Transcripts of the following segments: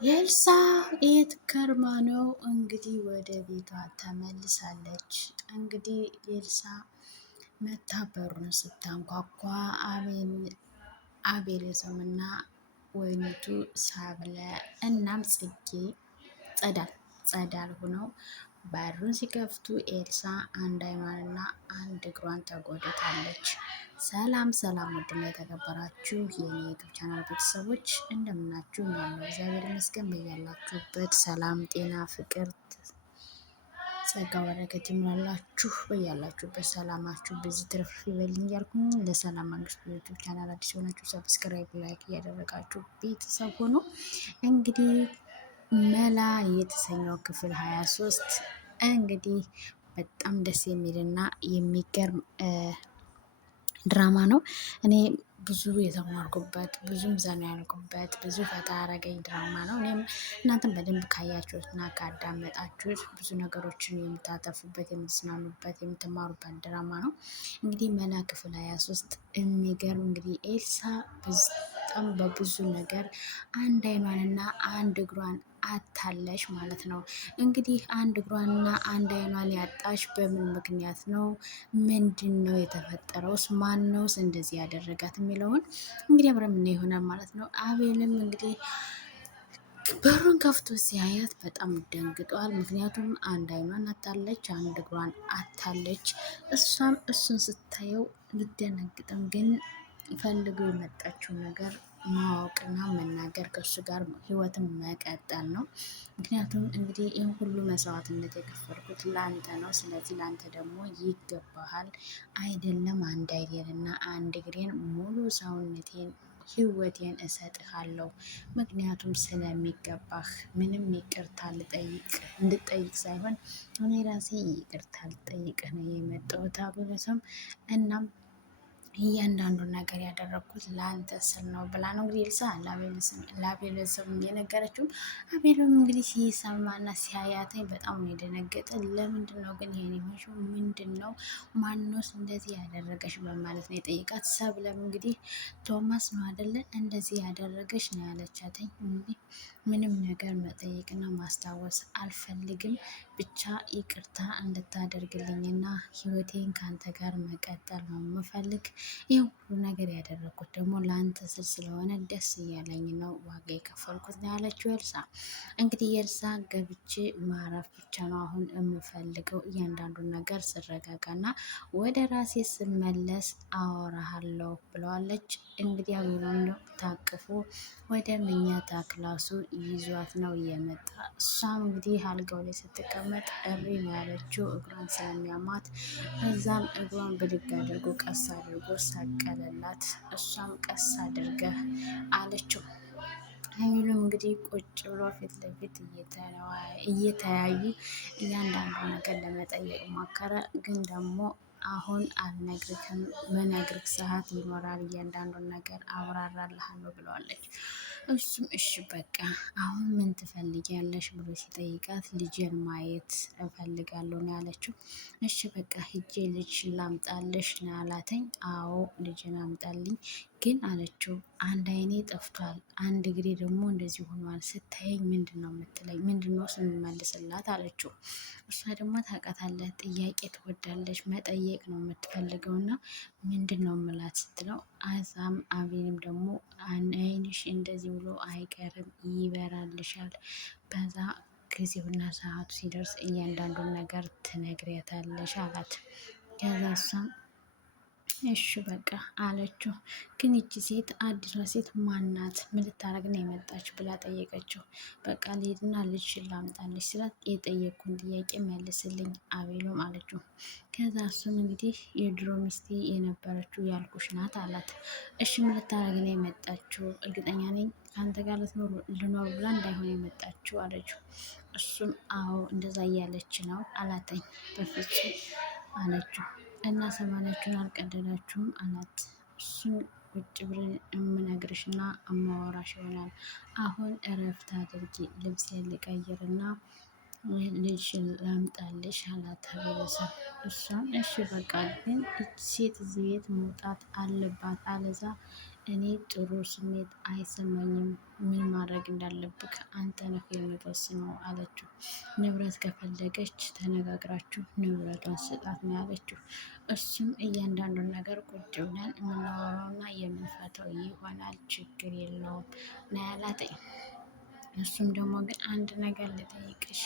ኤልሳ የት ከርማ ነው እንግዲህ ወደ ቤቷ ተመልሳለች። እንግዲህ ኤልሳ መታ በሩን ስታንኳኳ አቤልዝምና ወይኒቱ ሳብለ እናም ጽጌ ጸዳል ሆነው በሩን ሲከፍቱ ኤልሳ አንድ አይኗንና አንድ እግሯን ተጎድታለች። ሰላም ሰላም፣ ውድና የተከበራችሁ የኔ ዩቱብ ቻናል ቤተሰቦች እንደምናችሁ ያለው እግዚአብሔር ይመስገን። በያላችሁበት ሰላም፣ ጤና፣ ፍቅር፣ ጸጋ፣ በረከት ይሙላላችሁ። በያላችሁበት ሰላማችሁ በዚህ ትርፍ ይበልኝ እያልኩኝ ለሰላም መንግስት ዩቱብ ቻናል አዲስ የሆናችሁ ሰብስክራይብ፣ ላይክ እያደረጋችሁ ቤተሰብ ሆኖ እንግዲህ መላ የተሰኘው ክፍል 23 እንግዲህ በጣም ደስ የሚልና የሚገርም ድራማ ነው። እኔ ብዙ የተማርኩበት ብዙም ዘና ያልኩበት ብዙ ፈታ ያረገኝ ድራማ ነው። እኔም እናንተም በደንብ ካያችሁት እና ካዳመጣችሁት ብዙ ነገሮችን የምታተርፉበት፣ የምትዝናኑበት፣ የምትማሩበት ድራማ ነው። እንግዲህ መላ ክፍል 23 የሚገርም እንግዲህ ኤልሳ በጣም በብዙ ነገር አንድ አይኗንና አንድ እግሯን አታለሽ ማለት ነው። እንግዲህ አንድ እግሯንና አንድ አይኗን ያጣሽ በምን ምክንያት ነው? ምንድን ነው የተፈጠረውስ? ማን ነውስ እንደዚህ ያደረጋት የሚለውን እንግዲህ አብረን የምናየው ይሆናል ማለት ነው። አቤልም እንግዲህ በሩን ከፍቶ ሲያያት በጣም ደንግጧል። ምክንያቱም አንድ አይኗን አታለች፣ አንድ እግሯን አታለች። እሷም እሱን ስታየው ልደነግጥም፣ ግን ፈልገው የመጣችው ነገር ማወቅና መናገር ከእሱ ጋር ህይወትን መቀጠል ነው። ምክንያቱም እንግዲህ ይህን ሁሉ መስዋዕትነት የከፈልኩት ለአንተ ነው። ስለዚህ ለአንተ ደግሞ ይገባሃል። አይደለም አንድ አይኔን እና አንድ እግሬን ሙሉ ሰውነቴን ህይወቴን እሰጥሃለሁ። ምክንያቱም ስለሚገባህ ምንም ይቅርታ እንድጠይቅ ሳይሆን እኔ ራሴ ይቅርታ ልጠይቅህ ነው የመጣሁት አብለሰም እናም እያንዳንዱን ነገር ያደረግኩት ለአንተ ስል ነው ብላ ነው እንግዲህ ኤልሳ ለአቤልም የነገረችው። አቤልም እንግዲህ ሲሰማና ሲያያተኝ በጣም ነው የደነገጠ። ለምንድን ነው ግን ይሄን የሆንሽው? ምንድን ነው? ማንስ እንደዚህ ያደረገሽ? በማለት ነው የጠየቃት። ሰብለም እንግዲህ ቶማስ ነው አይደለ እንደዚህ ያደረገሽ ነው ያለቻተኝ። እንግዲህ ምንም ነገር መጠየቅና ማስታወስ አልፈልግም፣ ብቻ ይቅርታ እንድታደርግልኝና ህይወቴን ከአንተ ጋር መቀጠል ነው የምፈልግ። ይህ ሁሉ ነገር ያደረግኩት ደግሞ ለአንተ ስል ስለሆነ ደስ እያለኝ ነው ዋጋ የከፈልኩት ነው ያለችው ኤልሳ። እንግዲህ ኤልሳ ገብቼ ማረፍ ብቻ ነው አሁን የምፈልገው፣ እያንዳንዱን ነገር ስረጋጋና ወደ ራሴ ስመለስ አወራሃለሁ ብለዋለች። እንግዲህ አቤልም ታቅፎ ወደ መኝታ ክላሱ ይዟት ነው የመጣ። እሷም እንግዲህ አልጋው ላይ ስትቀመጥ እሪ ነው ያለችው እግሯን ስለሚያማት። እዛም እግሯን ብድግ አድርጎ ቀስ አድርጎ ሰቀለላት። እሷም ቀስ አድርገህ አለችው። አቤልም እንግዲህ ቁጭ ብሎ ፊት ለፊት እየተያዩ እያንዳንዱ ነገር ለመጠየቅ ሞከረ። ግን ደግሞ አሁን አልነግርህም፣ ምነግርህ ሰዓት ይኖራል፣ እያንዳንዱን ነገር አብራራልሃለሁ ብለዋለች። እሱም እሺ በቃ አሁን ምን ትፈልጊያለሽ ብሎ ሲጠይቃት ልጄን ማየት እፈልጋለሁ ነው ያለችው። እሺ በቃ ሂጄ ልጅሽን ላምጣልሽ ነው ያላተኝ። አዎ ልጅን አምጣልኝ፣ ግን አለችው አንድ አይኔ ጠፍቷል፣ አንድ እግሬ ደግሞ እንደዚህ ሆኗል። ስታየኝ ምንድን ነው የምትለኝ? ምንድን ነው ስንመልስላት አለችው። እሷ ደግሞ ታውቃታለህ፣ ጥያቄ ትወዳለች፣ መጠየቅ ነው የምትፈልገው እና ምንድን ነው ምላት ስትለው አዛም አቤልም ደግሞ አይንሽ እንደዚህ ብሎ አይቀርም ይበራልሻል፣ በዛ ጊዜውና ሰዓቱ ሲደርስ እያንዳንዱን ነገር ትነግሪያታለሽ አላት። ከዛ እሷም እሺ በቃ አለችው። ግን ይቺ ሴት አዲሷ ሴት ማናት? ምን ልታረግ ነው የመጣች ብላ ጠየቀችው። በቃ ልሄድና ልጅሽን ላምጣልሽ ስላት የጠየቅኩን ጥያቄ መልስልኝ አቤሎም አለችው። ከዛ እሱም እንግዲህ የድሮ ሚስቴ የነበረችው ያልኩሽ ናት አላት። እሺ ምን ልታረግ ነው የመጣችው? እርግጠኛ ነኝ ከአንተ ጋር ልኖር ብላ እንዳይሆን የመጣችው አለችው። እሱም አዎ እንደዛ እያለች ነው አላተኝ። በፍጹም አለችው። እና ሰማንያችሁን አልቀደዳችሁም አላት። እሱን ቁጭ ብለን የምነግርሽና አማወራሽ ይሆናል። አሁን እረፍት አድርጊ፣ ልብስ ልቀይርና ልጅሽን ላምጣልሽ አላት። ቤተሰብ እሷም እሺ በቃ ግን እች ሴት እዚህ ቤት መውጣት አለባት፣ አለዛ እኔ ጥሩ ስሜት አይሰማኝም። ምን ማድረግ እንዳለብህ አንተ ነህ የምትወስነው አለችው። ንብረት ከፈለገች ተነጋግራችሁ ንብረቷን ስጣት ነው ያለችው። እሱም እያንዳንዱን ነገር ቁጭ ብለን የምናወራውና የምንፈተው ይሆናል፣ ችግር የለውም ነው ያላተኝ። እሱም ደግሞ ግን አንድ ነገር ልጠይቅሽ፣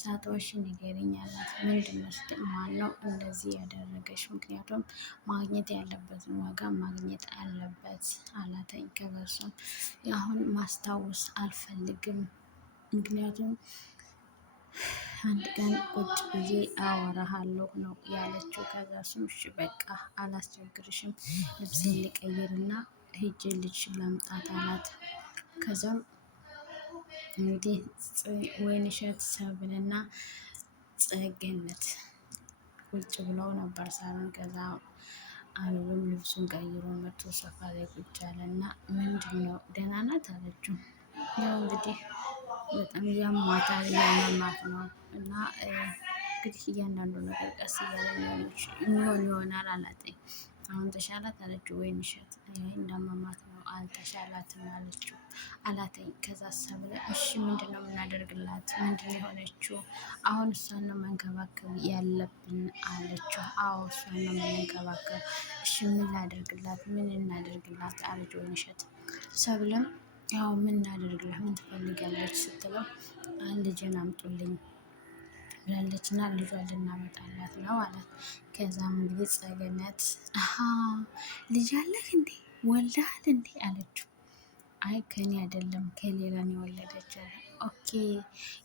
ሳትዋሺ ንገሪኝ አላት። ምንድን ነው ስትል ማነው እንደዚህ ያደረገሽ? ምክንያቱም ማግኘት ያለበትን ዋጋ ማግኘት አለበት አላተኝ። ከበሱም አሁን ማስታወስ አልፈልግም፣ ምክንያቱም አንድ ቀን ቁጭ ብዬ አወራሃለሁ ነው ያለችው። ከዛ እሱም እሺ በቃ አላስቸግርሽም፣ ልብሴን ልቀይርና ሄጄ ልጅ ላምጣት አላት። ከዛም እንግዲህ ወይንሸት ሰብልና ጸገነት ቁጭ ብለው ነበር ሳሎን። ከዛ አቤልም ልብሱን ቀይሮ መጥቶ ሶፋ ላይ ቁጭ አለ እና ምንድን ነው ደህና ናት አለችው። ያው እንግዲህ በጣም እያማታል እያመማት ነው እና እንግዲህ እያንዳንዱ ነገር ቀስ እያለ የሚሆን ይሆናል አላጠኝ። አሁን ተሻላት አለችው። ወይንሸት እንዳመማት ነው አልተሻላትም አለችው አላተኝ። ከዛ ሰብለ እሺ ምንድን ነው የምናደርግላት? ምንድን የሆነችው? አሁን እሷን ነው መንከባከብ ያለብን አለችው። አዎ እሷን ነው የምንከባከብ። እሺ ምን ላደርግላት? ምን እናደርግላት? አለች ወይንሸት። ሰብለም ያው ምን እናደርግላት? ምን ትፈልጋለች ስትለው ልጅን አምጡልኝ ብላለች እና ልጇን ልናመጣላት ነው አላት። ከዛም እንግዲህ ጸገነት ልጅ አለህ እንዴ ወልደሃል እንዴ አለችው። አይ ከኔ አይደለም ከሌላ ነው የወለደች። ኦኬ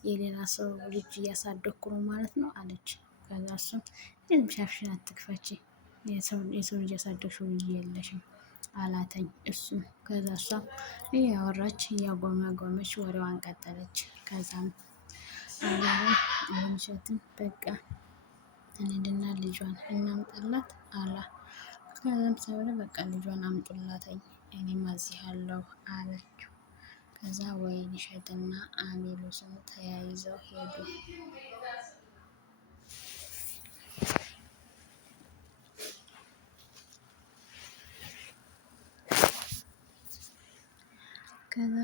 የሌላ ሰው ልጅ እያሳደግኩ ነው ማለት ነው አለች። ከዛ እሱም ዝም ሻፍሽን አትክፈቺ፣ የሰው ልጅ ያሳደግሽው ልጅ የለሽም አላተኝ እሱም። ከዛ እሷ እያወራች እያጎመጎመች ወሬዋን ቀጠለች። ከዛም ወይንሸትን በቃ እንሂድና ልጇን እናምጣላት አላ። ከዛም ሰብለ በቃ ልጇን አምጡላተኝ እኔም አዝሃለሁ አለችው። ከዛ ወይንሸትና አሜሎስም ተያይዘው ሄዱ። ከዛ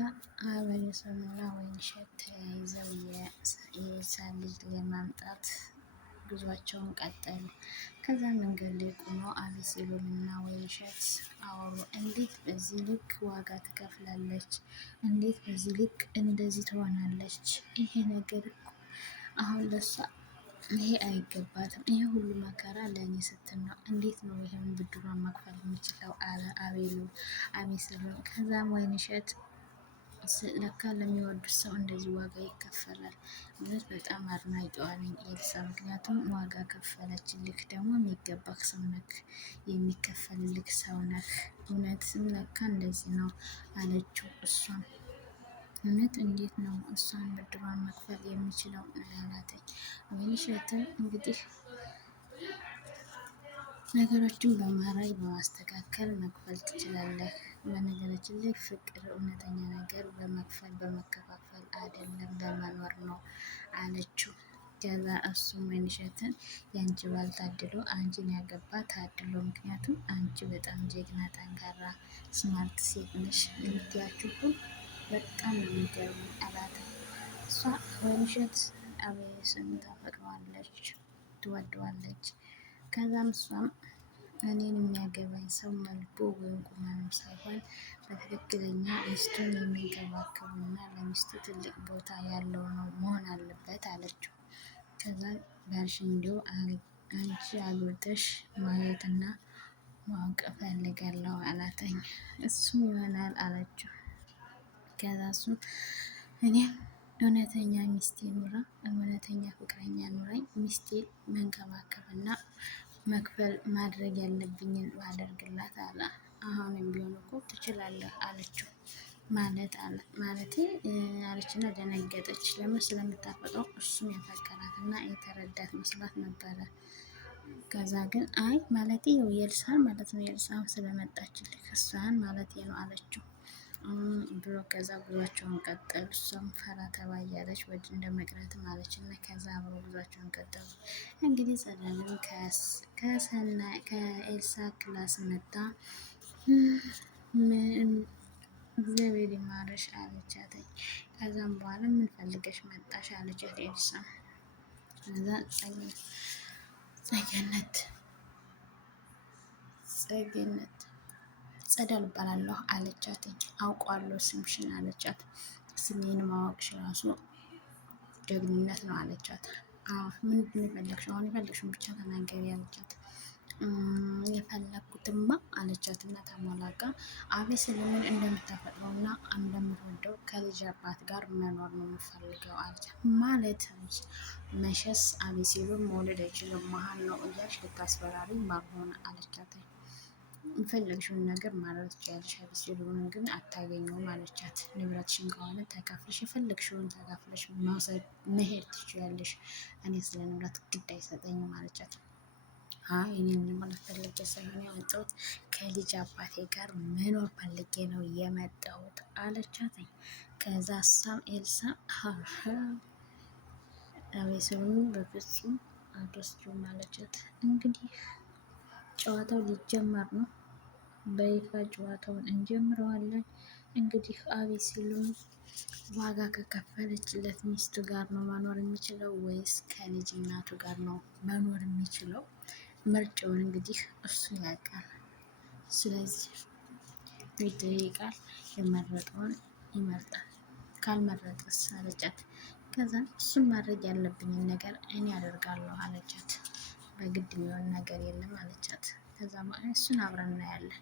አቤሎስና ወይንሸት ተያይዘው የኤልሳን ልጅ ለማምጣት ጉዟቸውን ቀጠሉ። ከዛ መንገድ ላይ ቆመው አቤሴሎም እና ወይንሸት አወሩ። እንዴት በዚህ ልክ ዋጋ ትከፍላለች? እንዴት በዚህ ልክ እንደዚህ ትሆናለች? ይሄ ነገር እኮ አሁን ለሷ ይሄ አይገባትም። ይሄ ሁሉ መከራ ለእኔ ስትል ነው። እንዴት ነው ይሄን ብድሯን መክፈል የምችለው? አለ አቤሴሎም። ከዛም ወይንሸት ለካ ለሚወዱት ሰው እንደዚህ ዋጋ ይከፈላል። እውነት በጣም አድናቂዋ ነኝ ኤልሳ፣ ምክንያቱም ዋጋ ከፈለችልክ ደግሞ የሚገባክ ሰው ነክ፣ የሚከፈልልክ ሰው ነክ። እውነትም ለካ እንደዚህ ነው አለችው። እሷም እውነት እንዴት ነው እሷን ብድሯን መክፈል የሚችለው ያላተኝ። ወይንሸትም እንግዲህ ነገሮችን በማድረግ በማስተካከል መክፈል ትችላለህ። በነገራችን ላይ ፍቅር እውነተኛ ነገር በመክፈል በመከፋፈል አይደለም በመኖር ነው አለችው። ከዛ እሱም ወይንሸትን የአንቺ ባል ታድሎ አንቺን ያገባ ታድሎ፣ ምክንያቱም አንቺ በጣም ጀግና፣ ጠንካራ፣ ስማርት ሴት ነሽ። የምትያችሁ ሁሉ በጣም ነው የሚገርሙ አላት። እሷ ወይንሸት አቤሎስን ታፈቅረዋለች፣ ትወደዋለች። ከዛም እሷም እኔን የሚያገባኝ ሰው መልኩ ወይም ቁመናው ሳይሆን በትክክለኛ ሚስቱን የሚንከባከቡና ለሚስቱ ትልቅ ቦታ ያለው ነው መሆን አለበት አለችው። ከዛ ባልሽ እንዲሁ አንቺ አግብተሽ ማየትና ማወቅ እፈልጋለሁ አላተኝ። እሱም ይሆናል አለችው። ከዛ እሱም እኔም እውነተኛ ሚስቴ ኑራ እውነተኛ ፍቅረኛ ኑራኝ ሚስቴ መንከባከብና መክፈል ማድረግ ያለብኝን ባደርግላት አለ። አሁንም ቢሆን እኮ ትችላለህ አለችው። ማለቴ አለችና ደነገጠች። ለምን ስለምታፈቅረው እሱም ያፈቀራትና የተረዳት መስሏት ነበረ። ከዛ ግን አይ ማለቴ የኤልሳን ማለት ነው፣ የኤልሳን ስለመጣችልህ እሷን ማለቴ ነው አለችው ብሎ ከዛ ጉዟቸውን ቀጠሉ። እሷም ፈራ ተባ እያለች ወደ እንደ መቅረት ማለች እና ከዛ አብሮ ጉዟቸውን ቀጠሉ። እንግዲህ ጸዳለም ከኤልሳ ክላስ መጣ። ምን እግዚአብሔር ይማረሽ አለቻት። ከዛም በኋላ ምን ፈልገሽ መጣሽ አለቻት ኤልሳ። ከዛ ጸገነት ጸገነት ጸዳል እባላለሁ አለቻት። አውቋለሁ ስምሽን አለቻት። ስሜን ማወቅሽ ራሱ ጀግንነት ነው አለቻት። ምንድን ነው የፈለግሽው? አሁን የፈለግሽውን ብቻ ተናገሪ አለቻት። የፈለግኩትማ አለቻት እና ተሞላጋ አቤሴሎምን እንደምታፈቅረው እና እንደምትወደው ከልጅ አባት ጋር መኖር ነው የምፈልገው አለቻት። ማለት መሸስ አቤሴሎም መውለድ አይችልም መሀል ነው እያልሽ ልታስፈራሪ ባልሆነ አለቻት። የፈለግሽውን ነገር ማድረግ ትችያለሽ፣ አቤሴሎምን ግን አታገኘውም አለቻት። ንብረትሽን ከሆነ ተካፍለሽ የፈለግሽውን ተካፍለሽ መውሰድ መሄድ ትችያለሽ፣ እኔ ስለ ንብረት ግድ አይሰጠኝም አለቻት። እኔ ንብረት ፈልጌ ሳይሆን የመጣሁት ከልጅ አባቴ ጋር መኖር ፈልጌ ነው የመጣሁት አለቻት። ከዛ እሷም ኤልሳ አቤሴሎምን በፍጹም አትወስጂውም አለቻት። እንግዲህ ጨዋታው ሊጀመር ነው። በይፋ ጨዋታውን እንጀምረዋለን። እንግዲህ አቤሴሎም ዋጋ ከከፈለችለት ሚስቱ ጋር ነው መኖር የሚችለው ወይስ ከልጅ እናቱ ጋር ነው መኖር የሚችለው? ምርጫውን እንግዲህ እሱ ያውቃል። ስለዚህ ይጠይቃል፣ የመረጠውን ይመርጣል። ካልመረጠስ አለቻት። ከዛ እሱን ማድረግ ያለብኝን ነገር እኔ አደርጋለሁ አለቻት። በግድ የሚሆን ነገር የለም አለቻት። ከዛ እሱን አብረን እናያለን።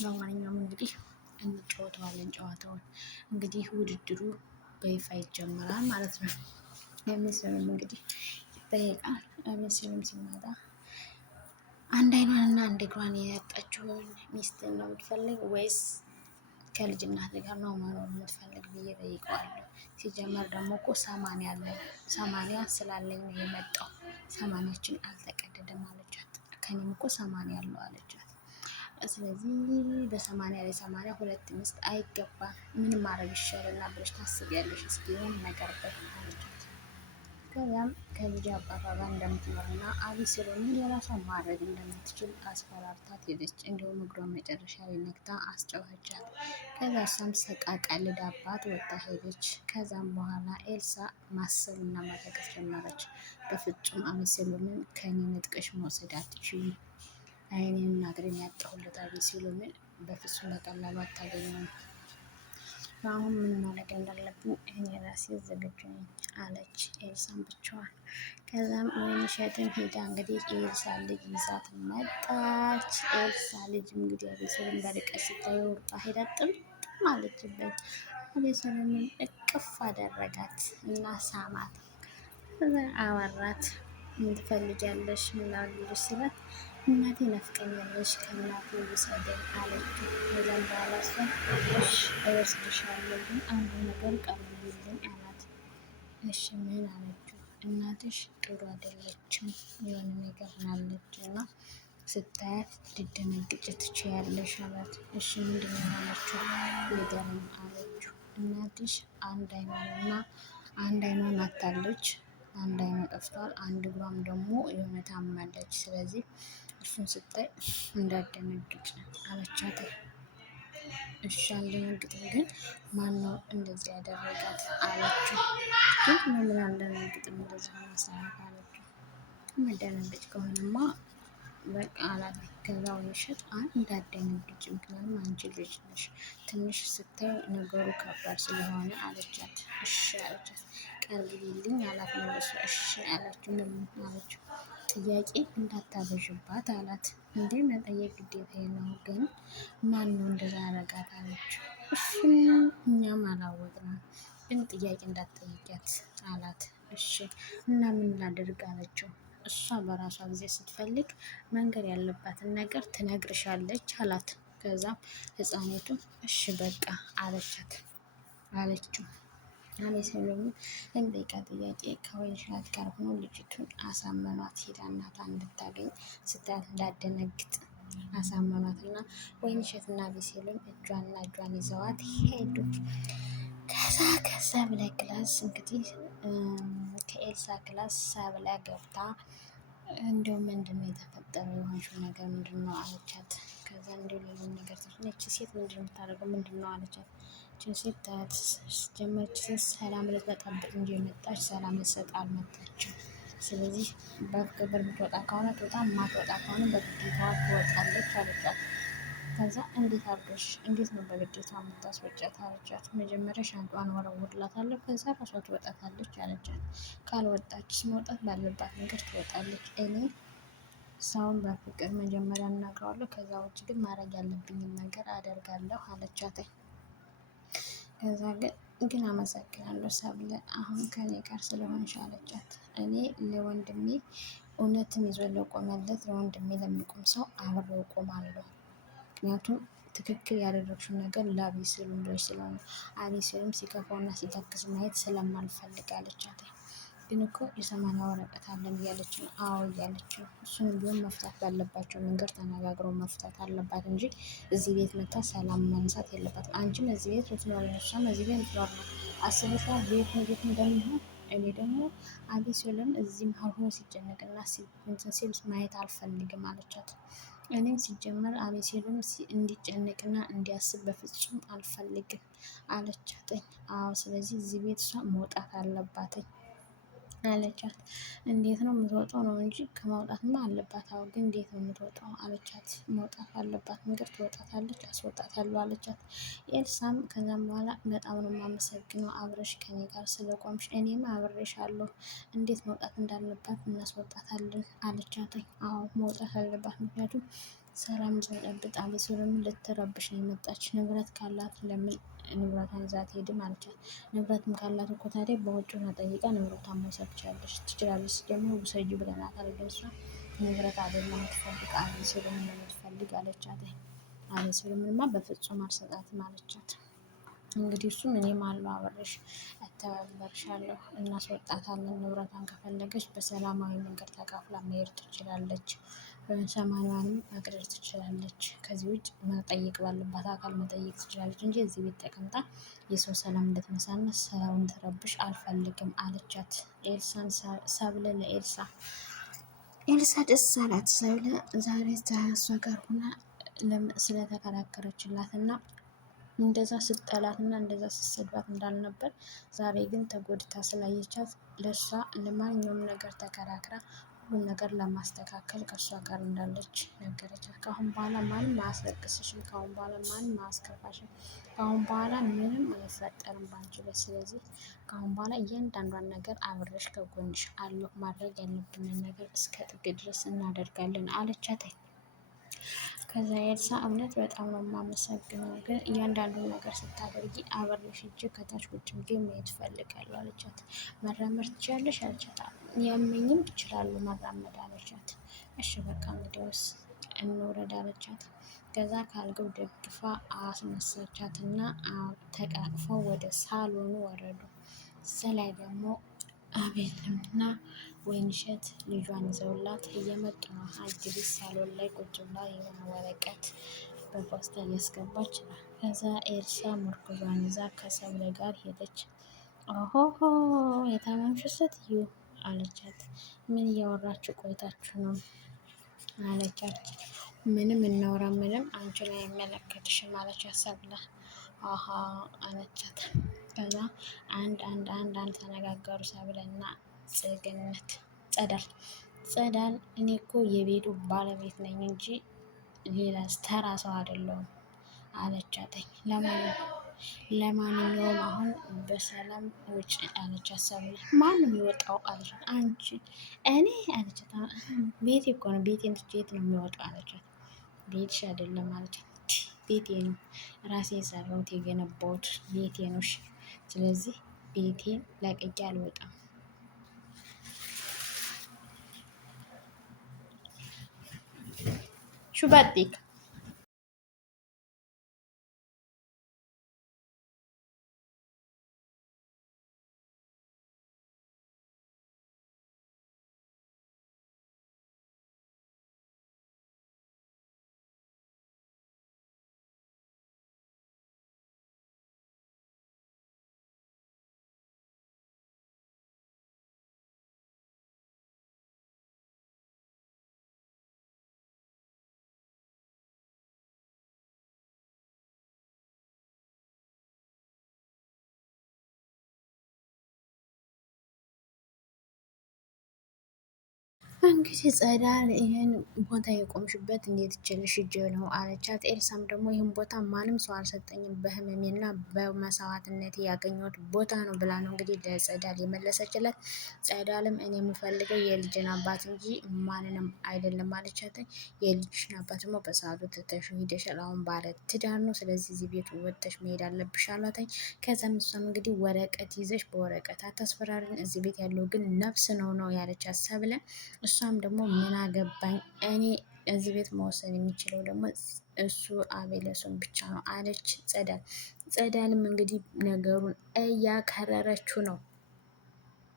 ለማንኛውም እንግዲህ እንጫወተዋለን። ጨዋታውን እንግዲህ ውድድሩ በይፋ ይጀምራል ማለት ነው። አቤሴሎም እንግዲህ ይጠየቃል። አቤሴሎም ሲመጣ አንድ አይኗንና አንድ እግሯን ያጣችውን ሚስትን ነው የምትፈልግ ወይስ ከልጅ እናት ጋር ነው መኖር የምትፈልግ ብዬ ጠይቀዋለሁ። ሲጀመር ደግሞ እኮ 80 አለ 80 ስላለኝ ነው የመጣው፣ 80ችን አልተቀደደም አለቻት። ከኔም እኮ 80 አለው አለቻት። ስለዚህ በ80 ላይ 80 ሁለት ሚስት አይገባም። ምንም ማድረግ ይሻለና ብለሽ ታስቢያለሽ? እስኪ ምን ነገር አለቻት። ከዚያም ከልጅ አባቷ ጋር እንደምትኖርና አቤሴሎምን የራሷን ማድረግ እንደምትችል አስፈራርታት ሄደች። እንዲሁም እግሯን መጨረሻ ላይ ነክታ አስጨዋቻት። ከዛ እሷም ሰቃ ልዳባት ወጣ ሄደች። ከዛም በኋላ ኤልሳ ማሰብና ማረጋገጥ ጀመረች። በፍጹም አቤሴሎምን ከኔ ነጥቀሽ መውሰድ አትችይም። አይኔን እግሬን ያጣሁለት አቤሴሎምን በፍጹም በቀላሉ አታገኘውም። አሁን ምን ማድረግ እንዳለብኝ እኔ ራሴ ዝግጁ ነኝ አለች ኤልሳን ብቻዋን። ከዛም ወይንሸትም ሄዳ እንግዲህ ኤልሳ ልጅ ይዛት መጣች። ኤልሳ ልጅ እንግዲህ አቤሴሎም በርቀት ስታየው ሩጣ ሄዳ ጥምጥም አለችበት። አቤሴሎምን እቅፍ አደረጋት እና ሳማት። አወራት። ምን ትፈልጊያለሽ? ምን ላድርግልሽ ሲላት እናቴ ናፍቀኛለሽ ከእናቴ ውሰደኝ አለችው። ከዛም በኋላ እሷ እሺ እወስድሻለሁ ግን አንድ ነገር ቀልልኝ አላት። እሺ ምን አለችው? እናትሽ ጥሩ አይደለችም፣ የሆነ ነገር ናለች እና ስታያት ልደነግጭ ትችያለሽ አላት። እሺ ምንድን ነው አለችው። ንገረኝ አለችው። እናትሽ አንድ አይኗን አታለች፣ አንድ አይኗ ጠፍቷል፣ አንድ እግሯም ደግሞ የሆነ ታማለች። ስለዚህ እሱን ስታይ እንዳደነግጭ አለቻት። እሺ አልደነግጥም፣ ግን ማነው እንደዚህ ያደረጋት አለችው። ግን ምን አልደነግጥም እንደዚህ ሆነ አለችው። መደነገጥ ከሆነማ በቃ አላት። ከዛ ወይንሸት እንዳደነግጭ፣ ምክንያቱም አንቺ ልጅ ነሽ፣ ትንሽ ስታይ ነገሩ ከባድ ስለሆነ አለቻት። እሺ አለቻት። ቀልልኝ አላት መልሶ። እሺ አለችው። ለምን አለችው። ጥያቄ እንዳታበዥባት አላት። እንዴ መጠየቅ ግዴታዬ ነው፣ ግን ማን ነው እንደዛ ያደረጋት አለችው። እሱን እኛም አላወቅንም፣ ግን ጥያቄ እንዳትጠይቂያት አላት። እሺ እና ምን ላድርግ አለችው። እሷ በራሷ ጊዜ ስትፈልግ መንገር ያለባትን ነገር ትነግርሻለች አላት። ከዛም ህፃኔቱ እሺ በቃ አለችው። አቤሴሎምን ለሚጠይቃት ጥያቄ ከወይንሸት ጋር ሆኖ ልጅቱን አሳመኗት። ሄዳ እናቷን እንድታገኝ ስታያት እንዳደነግጥ አሳመኗትና ወይንሸትና አቤሴሎም እጇን ይዘዋት ሄዱ። ከሰብለ ክላስ እንግዲህ ከኤልሳ ክላስ ሰብለ ገብታ እንደው ምንድን ነው የተፈጠረው? የሆንሽው ነገር ምንድን ነው አለቻት። ከዛ ከዛ እንዲሁ ሌላውን ነገር ትችል እቺ ሴት ምንድን ነው የምታደርገው? ምንድን ነው አለቻት። እቺ ሴት ጀመች ሴት ሰላም ልትጠብቅ እንጂ የመጣች ሰላም ልትሰጥ አልመጣችም። ስለዚህ በክብር የምትወጣ ከሆነ ትወጣ፣ የማትወጣ ከሆነ በግዴታዋ ትወጣለች አለቻት። ከዛ እንዴት ነው በግዴታ የምታስወጫት አለቻት። መጀመሪያ ሻንጧን ወረውርላታለሁ ከዛ ራሷ ትወጣታለች አለቻት። ካልወጣችስ መውጣት ባለባት ነገር ትወጣለች። እኔ ሰውን በፍቅር መጀመሪያ እናግረዋለሁ፣ ከዛ ውጭ ግን ማድረግ ያለብኝን ነገር አደርጋለሁ አለቻት። ከዛ ግን አመሰግናለሁ ሰብለ አሁን ከኔ ጋር ስለሆንሽ አለቻት። እኔ ለወንድሜ እውነትን ይዞ ለቆመለት ለወንድሜ ለሚቆም ሰው አብሬው እቆማለሁ። ምክንያቱም ትክክል ያደረግሽው ነገር ለአቤሴሎም ብለሽ ስለሆነ አቤሴሎም ሲከፋውና ሲተክዝ ማየት ስለማልፈልግ አለቻት። ግን እኮ የሰማንያ ወረቀት አለን እያለች ነው። አዎ እያለች ነው። እሱንም ቢሆን መፍታት ባለባቸው መንገድ ተነጋግረው መፍታት አለባት እንጂ እዚህ ቤት መታ ሰላም ማንሳት የለባትም። አንቺም እዚህ ቤት ልትኖር ነው፣ እሷም እዚህ ቤት ልትኖር ነው። አስበሻል ቤት ቤት እንደሚሆን። እኔ ደግሞ አቤሴሎም እዚህ መሀል ሆኖ ሲጨነቅና ሲል ማየት አልፈልግም አለቻት። እኔም ሲጀመር አቤሴሎም እንዲጨነቅና እንዲያስብ በፍጹም አልፈልግም አለቻትኝ። አዎ ስለዚህ እዚህ ቤት እሷ መውጣት አለባትኝ አለቻት። እንዴት ነው የምትወጣው ነው እንጂ ከማውጣትማ አለባት። አዎ ግን እንዴት ነው የምትወጣው አለቻት። መውጣት አለባት ነገር ትወጣታለች፣ አስወጣታለሁ አለቻት። ኤልሳም ከዛም በኋላ በጣም ነው የማመሰግነው አብረሽ ከኔ ጋር ስለቆምሽ፣ እኔም አብሬሽ አለሁ፣ እንዴት መውጣት እንዳለባት እናስወጣታለን አለቻትኝ። አዎ መውጣት አለባት፣ ምክንያቱም ሰላም ልትበጠብጥ አቤሴሎምን ልትረብሽ ነው የመጣች። ንብረት ካላት ለምን ንብረቷን ይዛ አትሄድም አለቻት። ንብረትም ካላት እኮ ታዲያ በውጭ ሆና ጠይቃ ንብረቷን መውሰድ ትችላለች። ሲጀምር ውሰጂ ብለናታል። ግን እሷ ንብረት አይደለም የምትፈልግ አቤሴሎምን ነው የምትፈልግ አለቻት። አቤሴሎምንማ በፍጹም አልሰጣትም አለቻት። እንግዲህ እሱም እኔም አለው አብሬሽ እተባበርሻለሁ፣ እናስወጣታለን። ንብረቷን ከፈለገች በሰላማዊ መንገድ ተካፍላ መሄድ ትችላለች፣ ሰማንያዋንም መቅደር ትችላለች። ከዚህ ውጭ መጠየቅ ባለባት አካል መጠየቅ ትችላለች እንጂ እዚህ ቤት ተቀምጣ የሰው ሰላም እንድትነሳና ሰው እንድትረብሽ አልፈልግም አለቻት። ኤልሳን ሰብለ ለኤልሳ ኤልሳ ደስ አላት። ሰብለ ዛሬ እሷ ጋር ሆና ስለተከራከረችላት እና እንደዛ ስትጠላት እና እንደዛ ስትሰድባት እንዳልነበር ዛሬ ግን ተጎድታ ስላየቻት ለእሷ ለማንኛውም ነገር ተከራክራ ሁሉን ነገር ለማስተካከል ከእሷ ጋር እንዳለች ነገረቻት። ከአሁን በኋላ ማንም አያስለቅስሽም፣ ከአሁን በኋላ ማንም አያስከፋሽም፣ ከአሁን በኋላ ምንም አይፈጠርም ባንቺ ላይ። ስለዚህ ከአሁን በኋላ እያንዳንዷን ነገር አብሬሽ ከጎንሽ አለሁ፣ ማድረግ ያለብንን ነገር እስከ ጥግ ድረስ እናደርጋለን አለቻት። ከዛ ኤልሳ እውነት በጣም ነው የማመሰግነው፣ ግን እያንዳንዱን ነገር ስታደርጊ አብሬሽ እጅ ከታች ቁጭ ብዬ ማየት እፈልጋለሁ አለቻት። መራመድ ትችያለሽ አለቻት። ያመኝም እችላለሁ መራመድ አለቻት። እሺ በቃ እንግዲያውስ እንውረድ አለቻት። ከዛ ካልጋው ደግፋ አስነሳቻት እና ተቃቅፈው ወደ ሳሎኑ ወረዱ። ላይ ደግሞ አቤልና ወይንሸት ልጇን ይዘውላት እየመጡ ነው። አጅሪ ሳሎን ላይ ቁጭ ብላ የሆነ ወረቀት በፖስታ እያስገባች ነው። ከዛ ኤልሳ ምርኩዟን ይዛ ከሰብለ ጋር ሄደች። ኦሆሆ የታመምሽ ሴትዮ አለቻት። ምን እያወራችሁ ቆይታችሁ ነው አለቻት። ምንም እናውራ፣ ምንም አንቺን አይመለከትሽም አለቻት ሰብለ። አሀ አለቻት። ከዛ አንድ ተነጋገሩ ሰብለና ጽግነት ጸዳል እኔ እኮ የቤቱ ባለቤት ነኝ እንጂ ሌላ ተራ ሰው አይደለሁም አለቻተኝ። ለማንኛውም አሁን በሰላም ውጭ አለቻት ሰብለ። ማንም የወጣው አለቻት። አንቺ እኔ አለቻት። ቤቴ እኮ ነው፣ ቤቴን ትቼ የት ነው የሚወጣው አለቻት። ቤትሽ አይደለም አለቻት። ቤቴ ነው፣ ራሴ የሰራሁት የገነባሁት ቤቴ ነው። ስለዚህ ቤቴን ለቅቄ አልወጣም። ሹባጤክ እንግዲህ ጸዳል ይህን ቦታ የቆምሽበት እንዴት ችልሽ እጅ ነው አለቻት። ኤልሳም ደግሞ ይህን ቦታ ማንም ሰው አልሰጠኝም በህመሜና በመሰዋዕትነቴ ያገኘሁት ቦታ ነው ብላ ነው እንግዲህ ለጸዳል የመለሰችለት። ጸዳልም እኔ የምፈልገው የልጅን አባት እንጂ ማንንም አይደለም አለቻት። የልጅሽን አባት ደግሞ በሰዓቱ ትተሽው ሄደሻል። አሁን ባለ ትዳር ነው፣ ስለዚህ እዚህ ቤት ወጥተሽ መሄድ አለብሽ አሏታኝ። ከዛም እሷም እንግዲህ ወረቀት ይዘሽ በወረቀት አታስፈራሪን፣ እዚህ ቤት ያለው ግን ነፍስ ነው ያለቻት ሰብለ። እሷም ደግሞ ምን አገባኝ እኔ እዚህ ቤት መወሰን የሚችለው ደግሞ እሱ አቤለሱን ብቻ ነው አለች ጸዳል። ጸዳልም እንግዲህ ነገሩን እያከረረችው ነው።